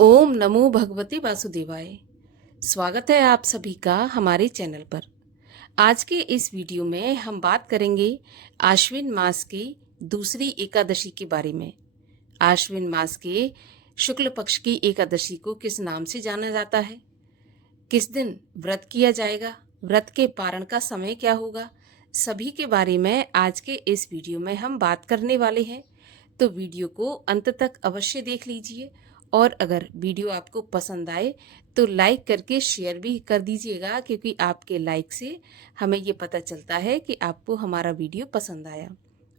ओम नमो भगवते वासुदेवाय। स्वागत है आप सभी का हमारे चैनल पर। आज के इस वीडियो में हम बात करेंगे आश्विन मास की दूसरी एकादशी के बारे में। आश्विन मास के शुक्ल पक्ष की एकादशी को किस नाम से जाना जाता है, किस दिन व्रत किया जाएगा, व्रत के पारण का समय क्या होगा, सभी के बारे में आज के इस वीडियो में हम बात करने वाले हैं। तो वीडियो को अंत तक अवश्य देख लीजिए और अगर वीडियो आपको पसंद आए तो लाइक करके शेयर भी कर दीजिएगा, क्योंकि आपके लाइक से हमें ये पता चलता है कि आपको हमारा वीडियो पसंद आया।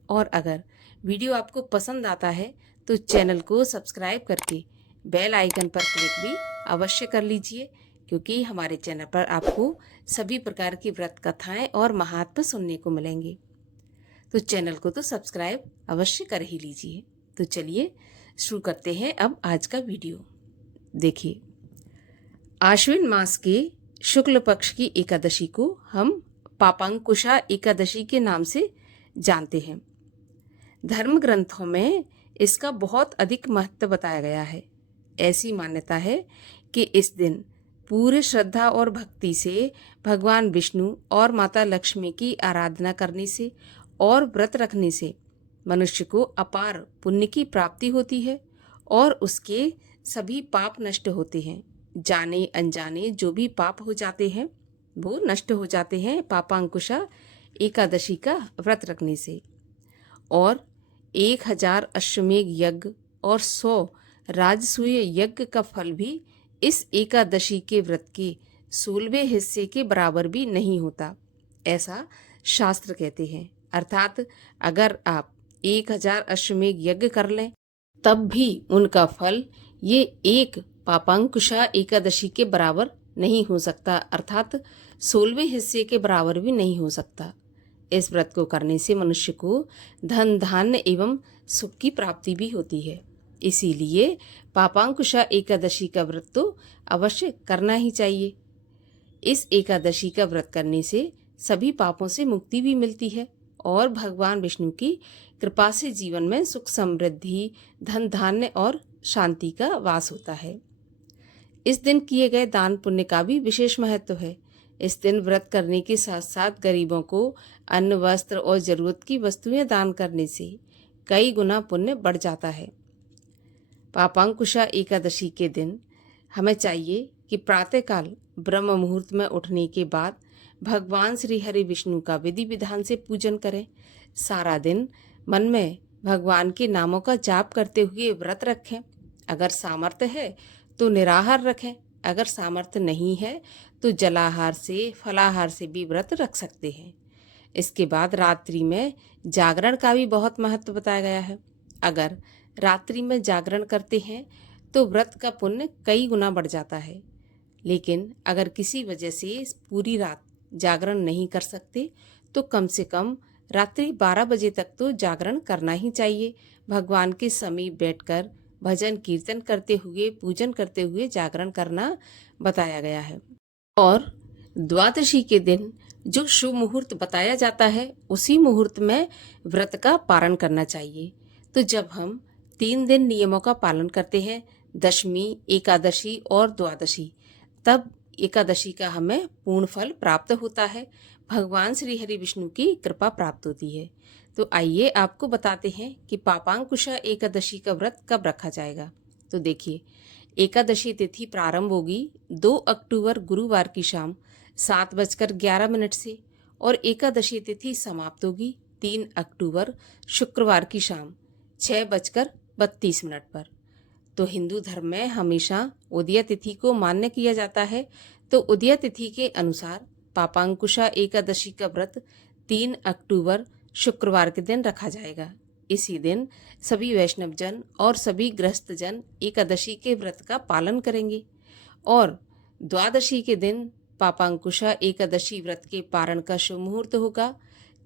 और अगर वीडियो आपको पसंद आता है तो चैनल को सब्सक्राइब करके बेल आइकन पर क्लिक भी अवश्य कर लीजिए, क्योंकि हमारे चैनल पर आपको सभी प्रकार की व्रत कथाएं और महात्म सुनने को मिलेंगे। तो चैनल को तो सब्सक्राइब अवश्य कर ही लीजिए। तो चलिए शुरू करते हैं अब आज का वीडियो। देखिए, आश्विन मास के शुक्ल पक्ष की एकादशी को हम पापांकुशा एकादशी के नाम से जानते हैं। धर्म ग्रंथों में इसका बहुत अधिक महत्व बताया गया है। ऐसी मान्यता है कि इस दिन पूरे श्रद्धा और भक्ति से भगवान विष्णु और माता लक्ष्मी की आराधना करने से और व्रत रखने से मनुष्य को अपार पुण्य की प्राप्ति होती है और उसके सभी पाप नष्ट होते हैं। जाने अनजाने जो भी पाप हो जाते हैं वो नष्ट हो जाते हैं पापांकुशा एकादशी का व्रत रखने से। और 1000 अश्वमेध यज्ञ और 100 राजसूय यज्ञ का फल भी इस एकादशी के व्रत के 16वें हिस्से के बराबर भी नहीं होता, ऐसा शास्त्र कहते हैं। अर्थात अगर आप 1000 अश्वमेध यज्ञ कर लें तब भी उनका फल ये एक पापांकुशा एकादशी के बराबर नहीं हो सकता, अर्थात 16वें हिस्से के बराबर भी नहीं हो सकता। इस व्रत को करने से मनुष्य को धन धान्य एवं सुख की प्राप्ति भी होती है। इसीलिए पापांकुशा एकादशी का व्रत तो अवश्य करना ही चाहिए। इस एकादशी का व्रत करने से सभी पापों से मुक्ति भी मिलती है और भगवान विष्णु की कृपा से जीवन में सुख समृद्धि, धन धान्य और शांति का वास होता है। इस दिन किए गए दान पुण्य का भी विशेष महत्व है। इस दिन व्रत करने के साथ साथ गरीबों को अन्न, वस्त्र और जरूरत की वस्तुएं दान करने से कई गुना पुण्य बढ़ जाता है। पापांकुशा एकादशी के दिन हमें चाहिए कि प्रातःकाल ब्रह्म मुहूर्त में उठने के बाद भगवान श्री हरि विष्णु का विधि विधान से पूजन करें। सारा दिन मन में भगवान के नामों का जाप करते हुए व्रत रखें। अगर सामर्थ्य है तो निराहार रखें, अगर सामर्थ्य नहीं है तो जलाहार से, फलाहार से भी व्रत रख सकते हैं। इसके बाद रात्रि में जागरण का भी बहुत महत्व बताया गया है। अगर रात्रि में जागरण करते हैं तो व्रत का पुण्य कई गुना बढ़ जाता है। लेकिन अगर किसी वजह से पूरी रात जागरण नहीं कर सकते तो कम से कम रात्रि 12 बजे तक तो जागरण करना ही चाहिए। भगवान के समीप बैठकर भजन कीर्तन करते हुए, पूजन करते हुए जागरण करना बताया गया है। और द्वादशी के दिन जो शुभ मुहूर्त बताया जाता है उसी मुहूर्त में व्रत का पारण करना चाहिए। तो जब हम 3 दिन नियमों का पालन करते हैं, दशमी, एकादशी और द्वादशी, तब एकादशी का हमें पूर्ण फल प्राप्त होता है, भगवान श्री हरि विष्णु की कृपा प्राप्त होती है। तो आइए आपको बताते हैं कि पापांकुशा एकादशी का व्रत कब रखा जाएगा। तो देखिए, एकादशी तिथि प्रारंभ होगी 2 अक्टूबर गुरुवार की शाम 7:11 से और एकादशी तिथि समाप्त होगी 3 अक्टूबर शुक्रवार की शाम 6:32 पर। तो हिंदू धर्म में हमेशा उदया तिथि को मान्य किया जाता है। तो उदया तिथि के अनुसार पापांकुशा एकादशी का व्रत 3 अक्टूबर शुक्रवार के दिन रखा जाएगा। इसी दिन सभी वैष्णव जन और सभी गृहस्थ जन एकादशी के व्रत का पालन करेंगे। और द्वादशी के दिन पापांकुशा एकादशी व्रत के पारण का शुभ मुहूर्त होगा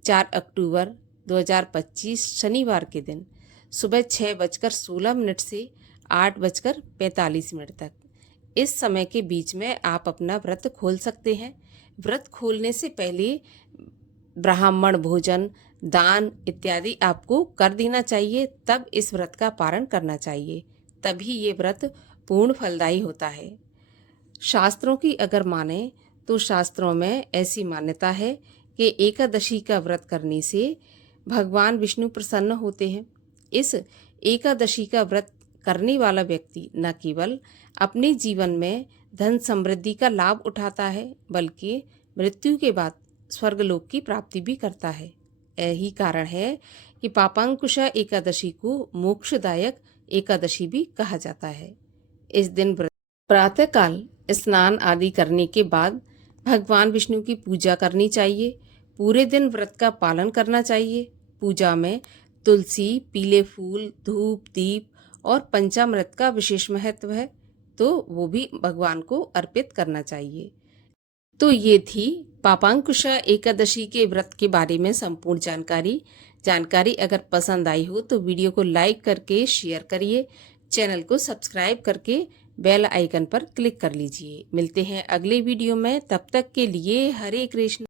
4 अक्टूबर 2025 शनिवार के दिन सुबह 6:16 से 8:45 तक। इस समय के बीच में आप अपना व्रत खोल सकते हैं। व्रत खोलने से पहले ब्राह्मण भोजन, दान इत्यादि आपको कर देना चाहिए, तब इस व्रत का पारण करना चाहिए, तभी ये व्रत पूर्ण फलदायी होता है। शास्त्रों की अगर माने तो शास्त्रों में ऐसी मान्यता है कि एकादशी का व्रत करने से भगवान विष्णु प्रसन्न होते हैं। इस एकादशी का व्रत करने वाला व्यक्ति न केवल अपने जीवन में धन समृद्धि का लाभ उठाता है, बल्कि मृत्यु के बाद स्वर्गलोक की प्राप्ति भी करता है। यही कारण है कि पापांकुशा एकादशी को मोक्षदायक एकादशी भी कहा जाता है। इस दिन प्रातःकाल स्नान आदि करने के बाद भगवान विष्णु की पूजा करनी चाहिए। पूरे दिन व्रत का पालन करना चाहिए। पूजा में तुलसी, पीले फूल, धूप, दीप और पंचामृत का विशेष महत्व है, तो वो भी भगवान को अर्पित करना चाहिए। तो ये थी पापांकुशा एकादशी के व्रत के बारे में संपूर्ण जानकारी अगर पसंद आई हो तो वीडियो को लाइक करके शेयर करिए। चैनल को सब्सक्राइब करके बेल आइकन पर क्लिक कर लीजिए। मिलते हैं अगले वीडियो में, तब तक के लिए हरे कृष्ण।